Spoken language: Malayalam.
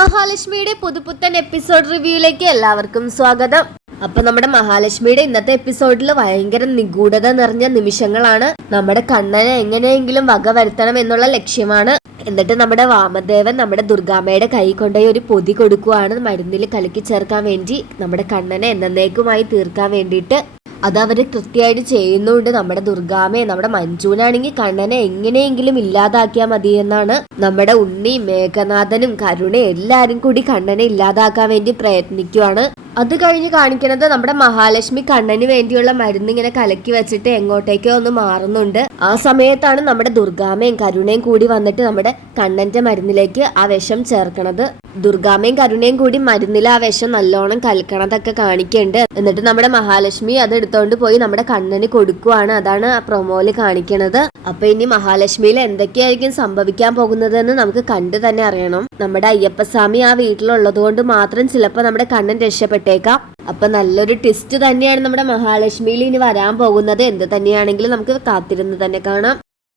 മഹാലക്ഷ്മിയുടെ പുതുപുത്തൻ എപ്പിസോഡ് റിവ്യൂയിലേക്ക് എല്ലാവർക്കും സ്വാഗതം. അപ്പൊ നമ്മുടെ മഹാലക്ഷ്മിയുടെ ഇന്നത്തെ എപ്പിസോഡിൽ ഭയങ്കര നിഗൂഢത നിറഞ്ഞ നിമിഷങ്ങളാണ്. നമ്മുടെ കണ്ണനെ എങ്ങനെയെങ്കിലും വക വരുത്തണം എന്നുള്ള ലക്ഷ്യമാണ്. എന്നിട്ട് നമ്മുടെ വാമദേവൻ നമ്മുടെ ദുർഗാമ്മയുടെ കൈ കൊണ്ടുപോയി ഒരു പൊതി കൊടുക്കുവാണ് മരുന്നിൽ കലക്കി ചേർക്കാൻ വേണ്ടി നമ്മുടെ കണ്ണനെ എന്നേക്കുമായി തീർക്കാൻ വേണ്ടിയിട്ട്. അത് അവർ കൃത്യമായിട്ട് ചെയ്യുന്നുണ്ട്. നമ്മുടെ ദുർഗാമയെ നമ്മുടെ മഞ്ജുവിനാണെങ്കിൽ കണ്ണനെ എങ്ങനെയെങ്കിലും ഇല്ലാതാക്കിയാൽ മതി എന്നാണ് നമ്മുടെ ഉണ്ണി മേഘനാഥനും കരുണയും എല്ലാവരും കൂടി കണ്ണനെ ഇല്ലാതാക്കാൻ വേണ്ടി പ്രയത്നിക്കുവാണ്. അത് കഴിഞ്ഞ് കാണിക്കുന്നത് നമ്മുടെ മഹാലക്ഷ്മി കണ്ണന് വേണ്ടിയുള്ള മരുന്ന് ഇങ്ങനെ കലക്കി വെച്ചിട്ട് എങ്ങോട്ടേക്കോ ഒന്ന് മാറുന്നുണ്ട്. ആ സമയത്താണ് നമ്മുടെ ദുർഗാമയും കരുണയും കൂടി വന്നിട്ട് നമ്മുടെ കണ്ണന്റെ മരുന്നിലേക്ക് ആ വിഷം ചേർക്കണത്. ദുർഗാമയും കരുണയും കൂടി മരുന്നിലെ ആ വിഷം നല്ലോണം കൽക്കണതൊക്കെ കാണിക്കണ്ട്. എന്നിട്ട് നമ്മുടെ മഹാലക്ഷ്മി അത് എടുത്തോണ്ട് പോയി നമ്മുടെ കണ്ണന് കൊടുക്കുവാണ്. അതാണ് ആ പ്രൊമോയിൽ കാണിക്കണത്. അപ്പൊ ഇനി മഹാലക്ഷ്മിയിൽ എന്തൊക്കെയായിരിക്കും സംഭവിക്കാൻ പോകുന്നത് എന്ന് നമുക്ക് കണ്ടു തന്നെ അറിയണം. നമ്മുടെ അയ്യപ്പസ്വാമി ആ വീട്ടിലുള്ളത് കൊണ്ട് മാത്രം ചിലപ്പോൾ നമ്മുടെ കണ്ണൻ രക്ഷപ്പെട്ടേക്കാം. അപ്പൊ നല്ലൊരു ട്വിസ്റ്റ് തന്നെയാണ് നമ്മുടെ മഹാലക്ഷ്മിയിൽ ഇനി വരാൻ പോകുന്നത്. എന്ത് തന്നെയാണെങ്കിലും നമുക്ക് കാത്തിരുന്ന് തന്നെ കാണാം.